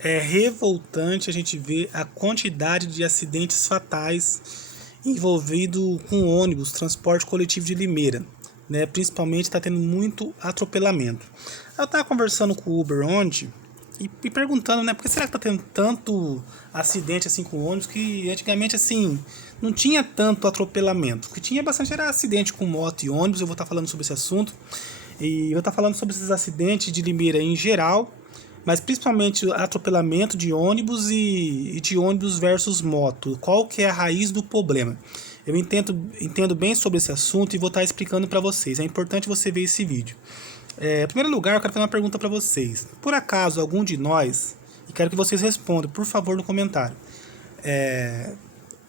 É revoltante a gente ver a quantidade de acidentes fatais envolvido com ônibus, transporte coletivo de Limeira, né? Principalmente está tendo muito atropelamento. Eu estava conversando com o Uber ontem e perguntando, né, por que será que está tendo tanto acidente assim com ônibus que antigamente assim não tinha tanto atropelamento. O que tinha bastante era acidente com moto e ônibus. Eu vou estar falando sobre esse assunto e eu vou estar falando sobre esses acidentes de Limeira em geral, mas principalmente atropelamento de ônibus e de ônibus versus moto. Qual que é a raiz do problema? Eu entendo bem sobre esse assunto e vou estar explicando para vocês. É importante você ver esse vídeo. Em primeiro lugar, eu quero fazer uma pergunta para vocês. Por acaso algum de nós, e quero que vocês respondam, por favor, no comentário.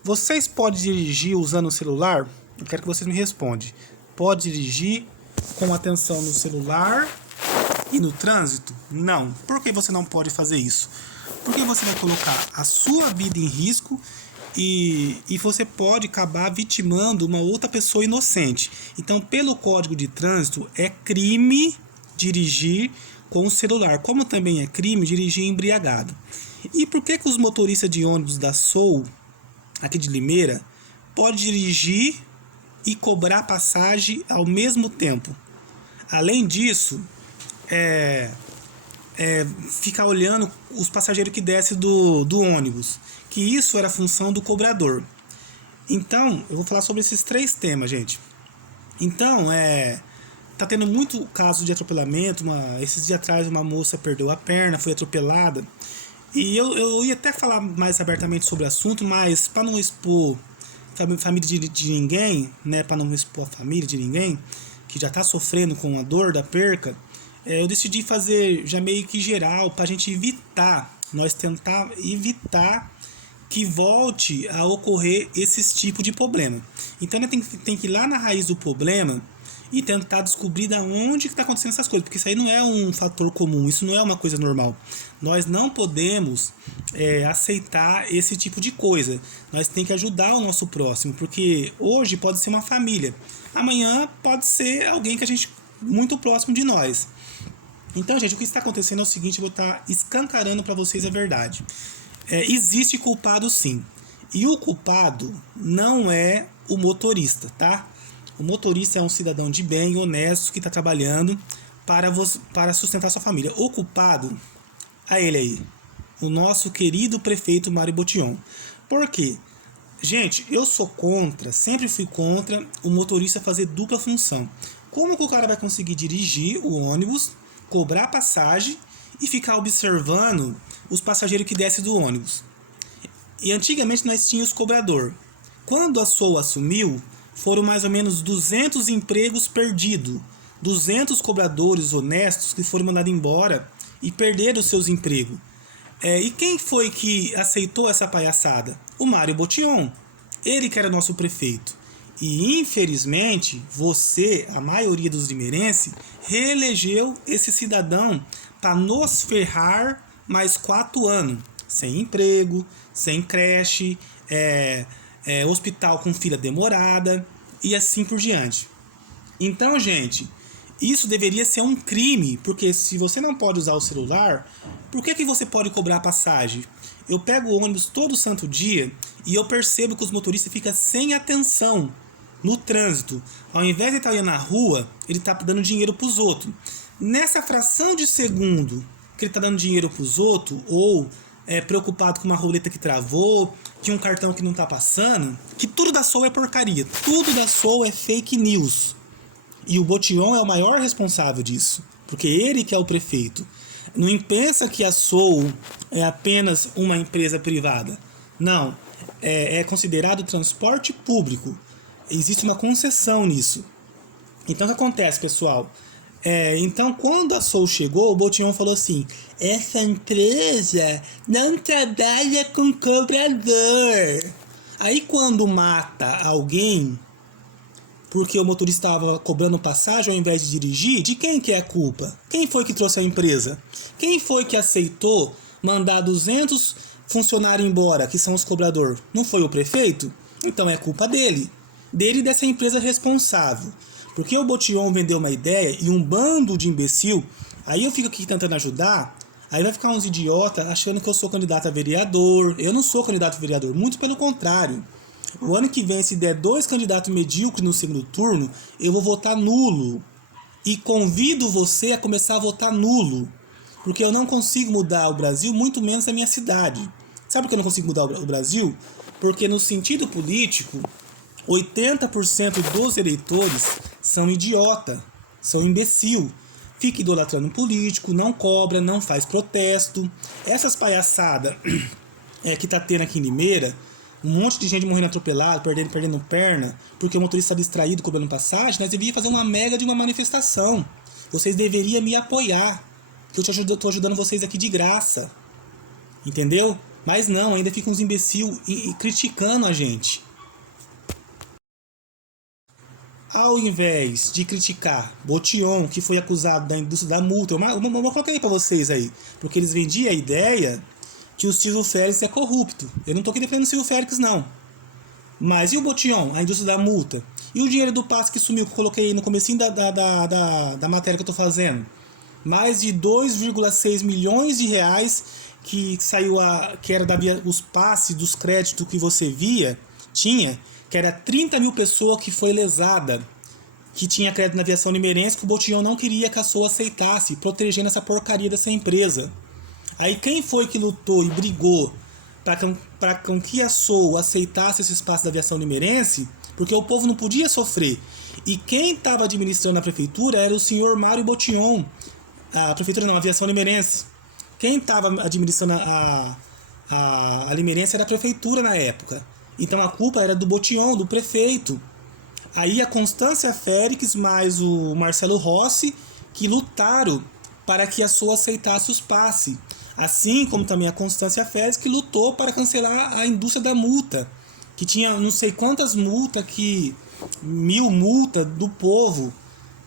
Vocês podem dirigir usando o celular? Eu quero que vocês me respondam. Pode dirigir com atenção no celular e no trânsito? Não. Por que você não pode fazer isso? Porque você vai colocar a sua vida em risco e você pode acabar vitimando uma outra pessoa inocente. Então, pelo Código de Trânsito, é crime dirigir com o celular, como também é crime dirigir embriagado. E por que os motoristas de ônibus da Soul, aqui de Limeira, podem dirigir e cobrar passagem ao mesmo tempo? Além disso, ficar olhando os passageiros que descem do ônibus, que isso era função do cobrador. Então, eu vou falar sobre esses três temas, gente. Então, tá tendo muito caso de atropelamento. Esses dias atrás uma moça perdeu a perna, foi atropelada. E eu ia até falar mais abertamente sobre o assunto, mas para não expor família de ninguém, né, para não expor a família de ninguém que já está sofrendo com a dor da perca, eu decidi fazer já meio que geral para a gente tentar evitar que volte a ocorrer esses tipos de problema. Então tem que ir lá na raiz do problema e tentar descobrir da onde que está acontecendo essas coisas, porque isso aí não é um fator comum, isso não é uma coisa normal. Nós não podemos aceitar esse tipo de coisa. Nós temos que ajudar o nosso próximo, porque hoje pode ser uma família, amanhã pode ser alguém que a gente muito próximo de nós. Então, gente, o que está acontecendo é o seguinte, eu vou estar escancarando para vocês a verdade. Existe culpado sim, e o culpado não é o motorista, tá? O motorista é um cidadão de bem, honesto, que está trabalhando para sustentar sua família. O culpado, a ele aí, o nosso querido prefeito Mário Botion. Por quê? Gente, eu sou contra, sempre fui contra o motorista fazer dupla função. Como que o cara vai conseguir dirigir o ônibus, cobrar passagem e ficar observando os passageiros que descem do ônibus? E antigamente nós tínhamos cobrador. Quando a Soul assumiu, foram mais ou menos 200 empregos perdidos. 200 cobradores honestos que foram mandados embora e perderam seus empregos. E quem foi que aceitou essa palhaçada? O Mário Botion. Ele que era nosso prefeito. E infelizmente, a maioria dos limeirenses, reelegeu esse cidadão para nos ferrar mais 4 anos. Sem emprego, sem creche, hospital com fila demorada e assim por diante. Então, gente, isso deveria ser um crime, porque se você não pode usar o celular, por que você pode cobrar passagem? Eu pego o ônibus todo santo dia e eu percebo que os motoristas ficam sem atenção no trânsito. Ao invés de estar olhando na rua, ele está dando dinheiro para os outros. Nessa fração de segundo que ele está dando dinheiro para os outros, ou preocupado com uma roleta que travou, que um cartão que não está passando, que tudo da Soul é porcaria, tudo da Soul é fake news. E o Botion é o maior responsável disso, porque ele que é o prefeito. Não pensa que a Soul é apenas uma empresa privada. Não, é considerado transporte público. Existe uma concessão nisso. Então o que acontece, pessoal? Então quando a Soul chegou, o Botion falou assim: essa empresa não trabalha com cobrador. Aí quando mata alguém porque o motorista estava cobrando passagem ao invés de dirigir, de quem que é a culpa? Quem foi que trouxe a empresa? Quem foi que aceitou mandar 200 funcionários embora, que são os cobradores? Não foi o prefeito? Então é culpa dele e dessa empresa responsável. Porque o Botion vendeu uma ideia e um bando de imbecil. Aí eu fico aqui tentando ajudar Aí vai ficar uns idiota achando que eu sou candidato a vereador. Eu não sou candidato a vereador, muito pelo contrário. O ano que vem, se der 2 candidatos medíocres no segundo turno, eu vou votar nulo. E convido você a começar a votar nulo. Porque eu não consigo mudar o Brasil, muito menos a minha cidade. Sabe por que eu não consigo mudar o Brasil? Porque no sentido político, 80% dos eleitores são idiota, são imbecil. Fica idolatrando um político, não cobra, não faz protesto. Essas palhaçadas que tá tendo aqui em Limeira, um monte de gente morrendo atropelado, perdendo perna, porque o motorista está distraído cobrando passagem, nós deveríamos fazer uma mega de uma manifestação. Vocês deveriam me apoiar, que eu estou ajudando vocês aqui de graça. Entendeu? Mas não, ainda fica uns imbecil e criticando a gente. Ao invés de criticar Botion, que foi acusado da indústria da multa, eu vou colocar aí pra vocês aí, porque eles vendiam a ideia que o Silvio Félix é corrupto. Eu não tô aqui defendendo o Silvio Félix, não. Mas e o Botion, a indústria da multa? E o dinheiro do passe que sumiu, que eu coloquei aí no comecinho da matéria que eu tô fazendo? Mais de 2,6 milhões de reais que saiu que era os passes dos créditos que você tinha, que era 30 mil pessoas que foi lesada, que tinha crédito na aviação limeirense, que o Botion não queria que a SOA aceitasse, protegendo essa porcaria dessa empresa. Aí quem foi que lutou e brigou para que a SOA aceitasse esse espaço da aviação limeirense? Porque o povo não podia sofrer. E quem estava administrando a prefeitura era o senhor Mário Botion. A prefeitura não, a aviação limeirense. Quem estava administrando a limeirense era a prefeitura na época. Então a culpa era do Botion, do prefeito. Aí a Constância Félix mais o Marcelo Rossi que lutaram para que a SOA aceitasse os passes. Assim como também a Constância Félix que lutou para cancelar a indústria da multa. Que tinha não sei quantas multas, 1000 multas do povo,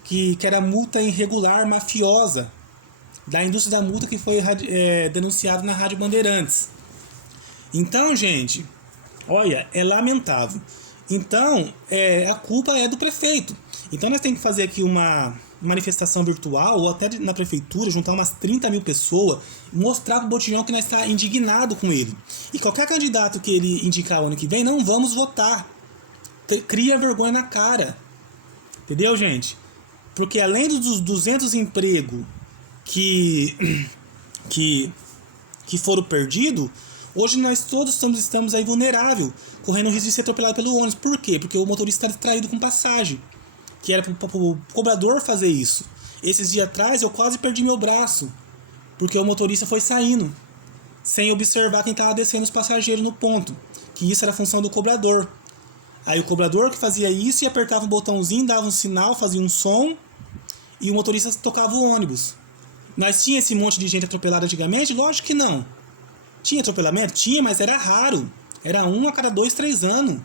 que era multa irregular, mafiosa. Da indústria da multa que foi denunciado na Rádio Bandeirantes. Então, gente, olha, é lamentável. Então, a culpa é do prefeito. Então nós temos que fazer aqui uma manifestação virtual, ou até na prefeitura, juntar umas 30 mil pessoas, mostrar pro Botion que nós está indignado com ele. E qualquer candidato que ele indicar o ano que vem, não vamos votar. Cria vergonha na cara. Entendeu, gente? Porque além dos 200 empregos que foram perdidos, hoje nós todos estamos aí vulneráveis, correndo o risco de ser atropelado pelo ônibus. Por quê? Porque o motorista está distraído com passagem, que era para o cobrador fazer isso. Esses dias atrás eu quase perdi meu braço, porque o motorista foi saindo, sem observar quem estava descendo os passageiros no ponto, que isso era função do cobrador. Aí o cobrador que fazia isso e apertava um botãozinho, dava um sinal, fazia um som, e o motorista tocava o ônibus. Nós tinha esse monte de gente atropelada antigamente? Lógico que não. Tinha atropelamento? Tinha, mas era raro. Era 1 a cada 2, 3 anos.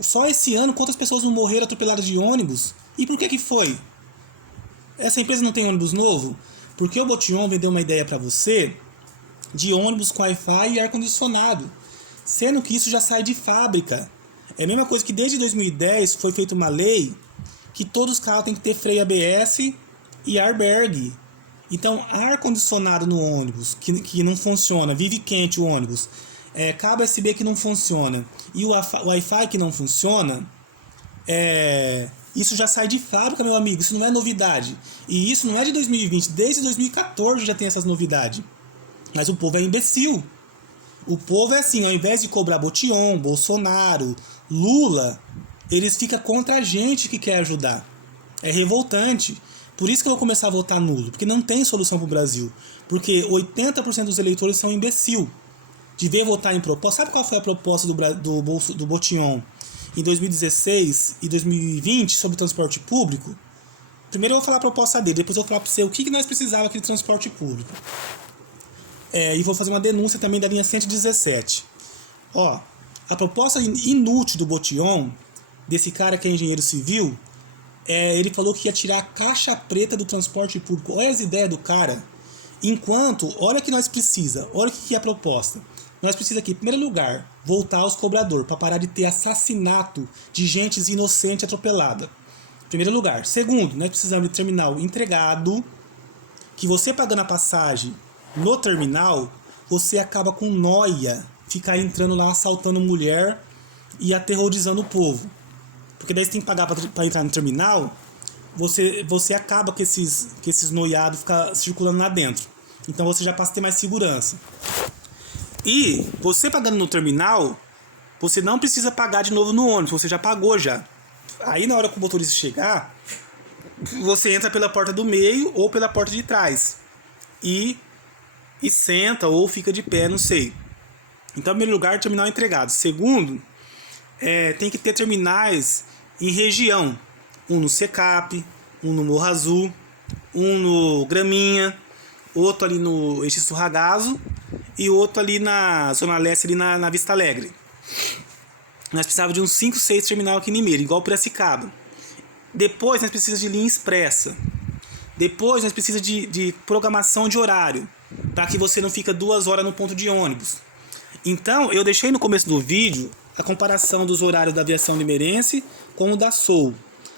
Só esse ano, quantas pessoas não morreram atropeladas de ônibus? E por que foi? Essa empresa não tem ônibus novo? Porque o Botion vendeu uma ideia para você de ônibus com Wi-Fi e ar-condicionado, sendo que isso já sai de fábrica. É a mesma coisa que desde 2010 foi feita uma lei que todos os carros têm que ter freio ABS e airbag. Então, ar-condicionado no ônibus que não funciona, vive quente o ônibus, cabo USB que não funciona e o Wi-Fi que não funciona, isso já sai de fábrica, meu amigo, isso não é novidade. E isso não é de 2020, desde 2014 já tem essas novidades. Mas o povo é imbecil. O povo é assim, ao invés de cobrar Botion, Bolsonaro, Lula, eles ficam contra a gente que quer ajudar. É revoltante. Por isso que eu vou começar a votar nulo, porque não tem solução para o Brasil. Porque 80% dos eleitores são imbecil. Devia votar em proposta. Sabe qual foi a proposta do Botion em 2016 e 2020 sobre transporte público? Primeiro eu vou falar a proposta dele, depois eu vou falar para você o que nós precisávamos aqui de transporte público. E vou fazer uma denúncia também da linha 117. Ó, a proposta inútil do Botion, desse cara que é engenheiro civil, ele falou que ia tirar a caixa preta do transporte público. Olha as ideias do cara. Enquanto, olha o que nós precisa, olha o que é a proposta. Nós precisamos aqui, em primeiro lugar, voltar aos cobradores, para parar de ter assassinato de gente inocente atropelada. Em primeiro lugar. Segundo, nós precisamos de terminal entregado, que você pagando a passagem, no terminal, você acaba com nóia ficar entrando lá, assaltando mulher e aterrorizando o povo. Porque daí você tem que pagar para entrar no terminal, você acaba com esses noiados ficar circulando lá dentro. Então você já passa a ter mais segurança. E você pagando no terminal, você não precisa pagar de novo no ônibus, você já pagou já. Aí na hora que o motorista chegar, você entra pela porta do meio ou pela porta de trás. E senta ou fica de pé, não sei. Então, em primeiro lugar, terminal entregado. Segundo, tem que ter terminais em região. Um no Secap, um no Morro Azul, um no Graminha, outro ali no Eixo Surragazo e outro ali na Zona Leste, ali na Vista Alegre. Nós precisávamos de uns 5, 6 terminal aqui em Limeira, igual Piracicaba. Depois nós precisamos de linha expressa. Depois nós precisamos de programação de horário, para que você não fique 2 horas no ponto de ônibus. Então, eu deixei no começo do vídeo a comparação dos horários da aviação limeirense com o da Soul.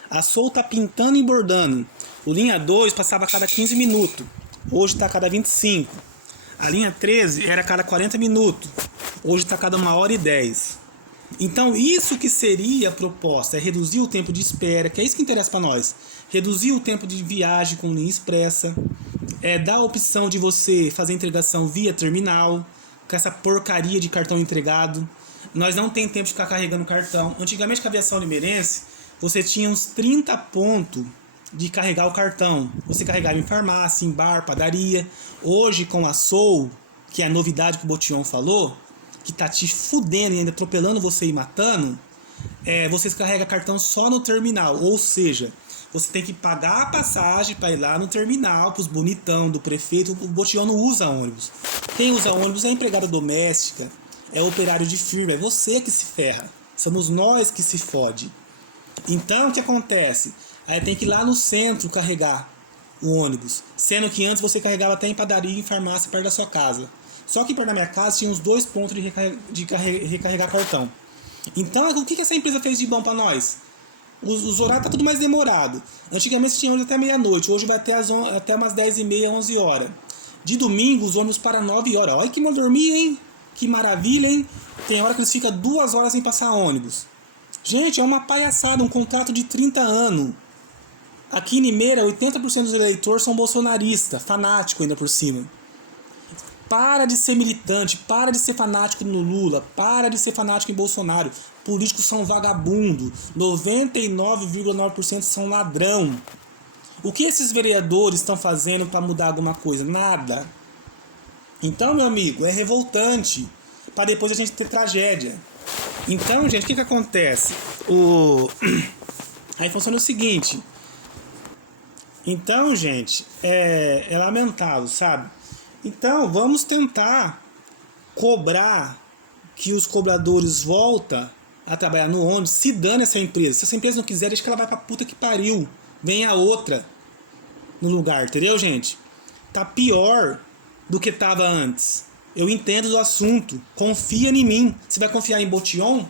A Soul está pintando e bordando. O linha 2 passava a cada 15 minutos. Hoje está a cada 25. A linha 13 era a cada 40 minutos. Hoje está a cada 1h10. Então, isso que seria a proposta, é reduzir o tempo de espera, que é isso que interessa para nós. Reduzir o tempo de viagem com linha expressa, dar a opção de você fazer entregação via terminal, com essa porcaria de cartão entregado. Nós não tem tempo de ficar carregando cartão. Antigamente, com a aviação limeirense, você tinha uns 30 pontos de carregar o cartão. Você carregava em farmácia, em bar, padaria. Hoje, com a Soul, que é a novidade que o Botion falou, que tá te fudendo e ainda atropelando você e matando, você carrega cartão só no terminal. Ou seja, você tem que pagar a passagem para ir lá no terminal, pros bonitão do prefeito. O Botion não usa ônibus. Quem usa ônibus é a empregada doméstica, é o operário de firma, é você que se ferra. Somos nós que se fode. Então, o que acontece? Aí tem que ir lá no centro carregar o ônibus. Sendo que antes você carregava até em padaria e em farmácia perto da sua casa. Só que perto da minha casa tinha uns 2 pontos de recarregar cartão. Então, o que essa empresa fez de bom para nós? Os horários tá tudo mais demorado. Antigamente você tinha ônibus até meia-noite. Hoje vai até umas 10h30, 11 horas. De domingo, os ônibus para 9 horas. Olha que mal dormir, hein? Que maravilha, hein? Tem hora que eles ficam 2 horas sem passar ônibus. Gente, é uma palhaçada, um contrato de 30 anos. Aqui em Limeira, 80% dos eleitores são bolsonaristas, fanáticos ainda por cima. Para de ser militante, para de ser fanático no Lula, para de ser fanático em Bolsonaro. Políticos são vagabundo, 99,9% são ladrão. O que esses vereadores estão fazendo para mudar alguma coisa? Nada. Então, meu amigo, é revoltante, para depois a gente ter tragédia. Então, gente, o que acontece? Aí funciona o seguinte. Então, gente, é lamentável, sabe? Então, vamos tentar cobrar que os cobradores voltem a trabalhar no ônibus, se dane essa empresa. Se essa empresa não quiser, deixa que ela vai pra puta que pariu. Vem a outra no lugar, entendeu, gente? Tá pior do que tava antes. Eu entendo do assunto. Confia em mim. Você vai confiar em Botion?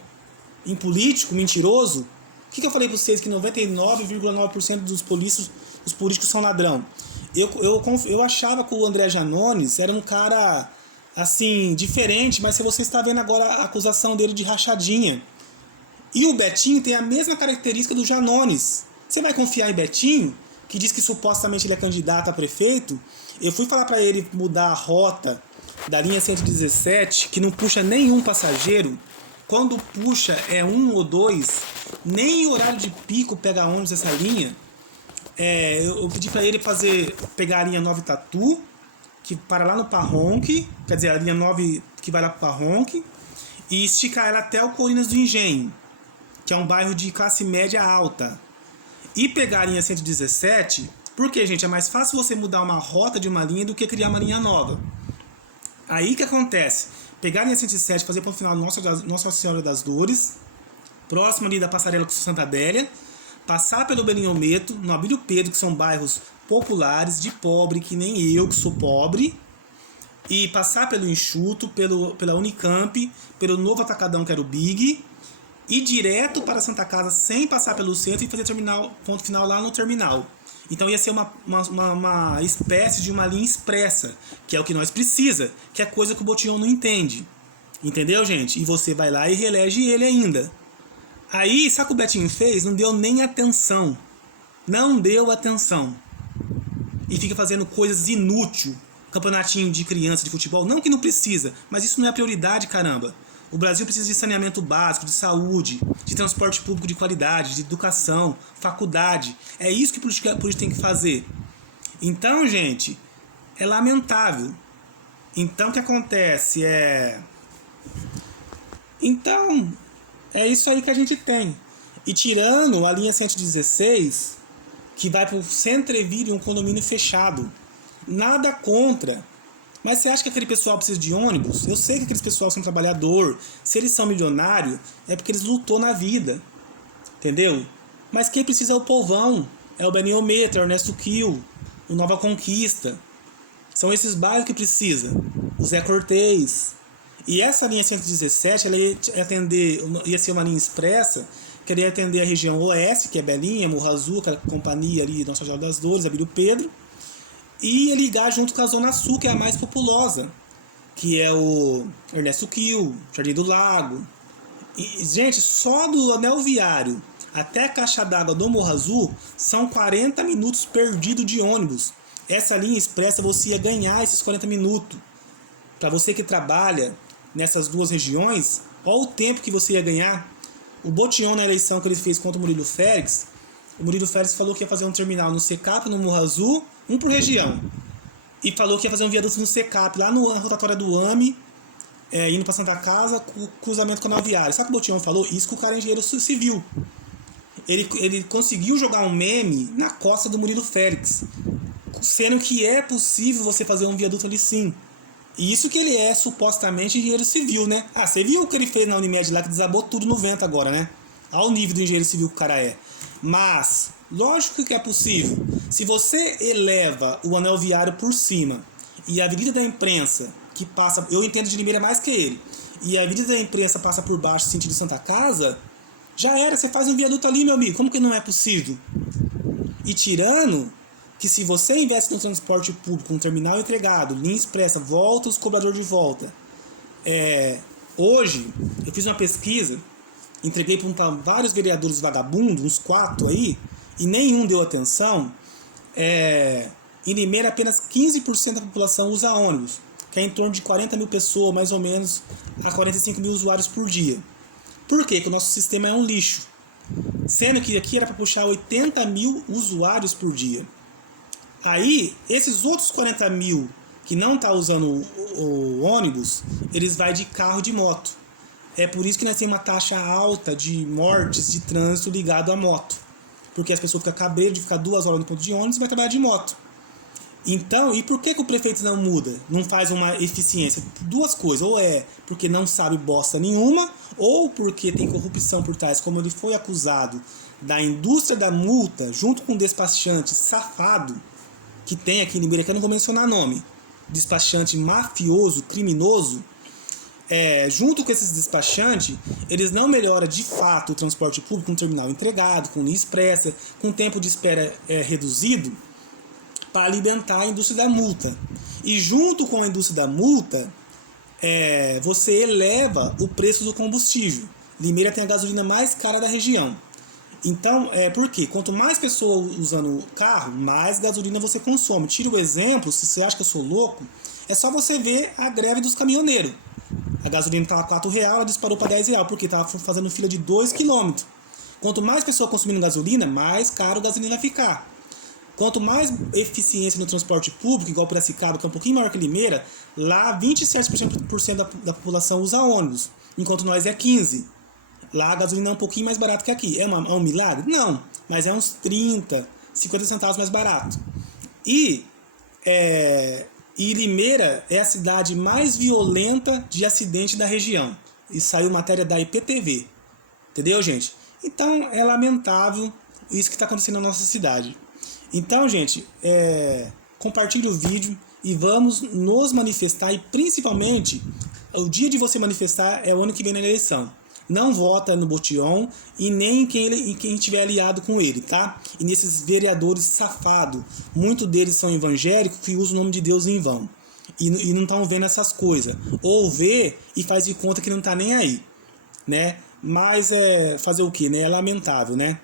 Em político mentiroso? O que eu falei pra vocês? Que 99,9% dos políticos são ladrão. Eu achava que o André Janones era um cara, assim, diferente, mas se você está vendo agora a acusação dele de rachadinha. E o Betinho tem a mesma característica do Janones. Você vai confiar em Betinho, que diz que supostamente ele é candidato a prefeito? Eu fui falar para ele mudar a rota da linha 117, que não puxa nenhum passageiro. Quando puxa é 1 ou 2, nem em horário de pico pega ônibus essa linha. Eu pedi para ele pegar a linha 9 Tatu, que para lá no Parronque, quer dizer, a linha 9 que vai lá para o Parronque, e esticar ela até o Colinas do Engenho, que é um bairro de classe média alta. E pegar a linha 117, porque, gente, é mais fácil você mudar uma rota de uma linha do que criar uma linha nova. Aí que acontece? Pegar a linha 107, fazer para o final Nossa Senhora das Dores, próximo ali da passarela com Santa Adélia, passar pelo Belinhometo, no Abílio Pedro, que são bairros populares, de pobre, que nem eu, que sou pobre, e passar pelo Enxuto, pela Unicamp, pelo novo Atacadão, que era o Big, e direto para Santa Casa, sem passar pelo centro, e fazer ponto final lá no terminal. Então ia ser uma espécie de uma linha expressa, que é o que nós precisa, que é coisa que o Botion não entende. Entendeu, gente? E você vai lá e reelege ele ainda. Aí, sabe o que o Betinho fez? Não deu nem atenção. Não deu atenção. E fica fazendo coisas inúteis. Campeonatinho de criança de futebol. Não que não precisa, mas isso não é prioridade, caramba. O Brasil precisa de saneamento básico, de saúde, de transporte público de qualidade, de educação, faculdade. É isso que política tem que fazer. Então, gente, é lamentável. Então, o que acontece Então, é isso aí que a gente tem. E tirando a linha 116, que vai para o Centro-Ville, um condomínio fechado. Nada contra. Mas você acha que aquele pessoal precisa de ônibus? Eu sei que aqueles pessoal são trabalhador. Se eles são milionários, é porque eles lutou na vida. Entendeu? Mas quem precisa é o povão. É o Beninho Meter, é o Ernesto Kiel, o Nova Conquista. São esses bairros que precisa. O Zé Cortez. E essa linha 117, ela ia ser uma linha expressa, que ia atender a região oeste, que é Belinha, Morro Azul, aquela companhia ali, Nossa Senhora das Dores, Abílio Pedro, e ia ligar junto com a Zona Sul, que é a mais populosa, que é o Ernesto Kiel, Jardim do Lago. E, gente, só do anel viário até a caixa d'água do Morro Azul são 40 minutos perdidos de ônibus. Essa linha expressa você ia ganhar esses 40 minutos. Para você que trabalha nessas duas regiões, olha o tempo que você ia ganhar. O Botion, na eleição que ele fez contra o Murilo Félix, o Murilo Félix falou que ia fazer um terminal no Secap, no Morro Azul, um por região. E falou que ia fazer um viaduto no Secap, lá na rotatória do AME, indo para Santa Casa, cruzamento com o canal viário. Sabe o que o Botion falou? Isso que o cara é engenheiro civil. Ele conseguiu jogar um meme na costa do Murilo Félix, sendo que é possível você fazer um viaduto ali sim. E isso que ele é supostamente engenheiro civil, né? Ah, você viu o que ele fez na Unimed lá, que desabou tudo no vento agora, né? Ao nível do engenheiro civil que o cara é. Mas, lógico que é possível. Se você eleva o anel viário por cima e a Avenida da Imprensa, que passa... Eu entendo de Limeira mais que ele. E a Avenida da Imprensa passa por baixo, sentido Santa Casa, já era, você faz um viaduto ali, meu amigo. Como que não é possível? E tirando... que se você investe no transporte público, um terminal entregado, linha expressa, volta os cobradores de volta. Hoje, eu fiz uma pesquisa, entreguei para vários vereadores vagabundos, uns 4 aí, e nenhum deu atenção. Em Limeira, apenas 15% da população usa ônibus, que é em torno de 40 mil pessoas, mais ou menos, a 45 mil usuários por dia. Por quê? Porque o nosso sistema é um lixo. Sendo que aqui era para puxar 80 mil usuários por dia. Aí, esses outros 40 mil que não estão usando o ônibus, eles vão de carro e de moto. É por isso que nós temos uma taxa alta de mortes de trânsito ligado à moto. Porque as pessoas ficam cabreiras de ficar 2 horas no ponto de ônibus e vai trabalhar de moto. Então, e por que o prefeito não muda? Não faz uma eficiência? 2 coisas. Ou é porque não sabe bosta nenhuma, ou porque tem corrupção por trás, como ele foi acusado da indústria da multa, junto com um despachante safado, que tem aqui em Limeira, que eu não vou mencionar nome, despachante mafioso, criminoso, junto com esses despachantes, eles não melhoram de fato o transporte público, com um terminal entregado, com linha expressa, com tempo de espera reduzido, para alimentar a indústria da multa. E junto com a indústria da multa, você eleva o preço do combustível. Limeira tem a gasolina mais cara da região. Então, por quê? Quanto mais pessoas usando o carro, mais gasolina você consome. Tira o exemplo, se você acha que eu sou louco, é só você ver a greve dos caminhoneiros. A gasolina estava R$4, ela disparou para R$10, porque estava fazendo fila de 2 km. Quanto mais pessoas consumindo gasolina, mais caro a gasolina vai ficar. Quanto mais eficiência no transporte público, igual Piracicaba, que é um pouquinho maior que Limeira, lá 27% da população usa ônibus, enquanto nós é 15%. Lá a gasolina é um pouquinho mais barato que aqui. É um milagre? Não, mas é uns 30, 50 centavos mais barato. E Limeira é a cidade mais violenta de acidente da região. E saiu matéria da IPTV. Entendeu, gente? Então é lamentável isso que está acontecendo na nossa cidade. Então, gente, compartilhe o vídeo e vamos nos manifestar. E principalmente, o dia de você manifestar é o ano que vem na eleição. não vota no Botion e nem em quem estiver aliado com ele, tá? E nesses vereadores safados, muitos deles são evangélicos que usam o nome de Deus em vão. E não estão vendo essas coisas. Ou vê e faz de conta que não tá nem aí, né? Mas fazer o que, né? É lamentável, né?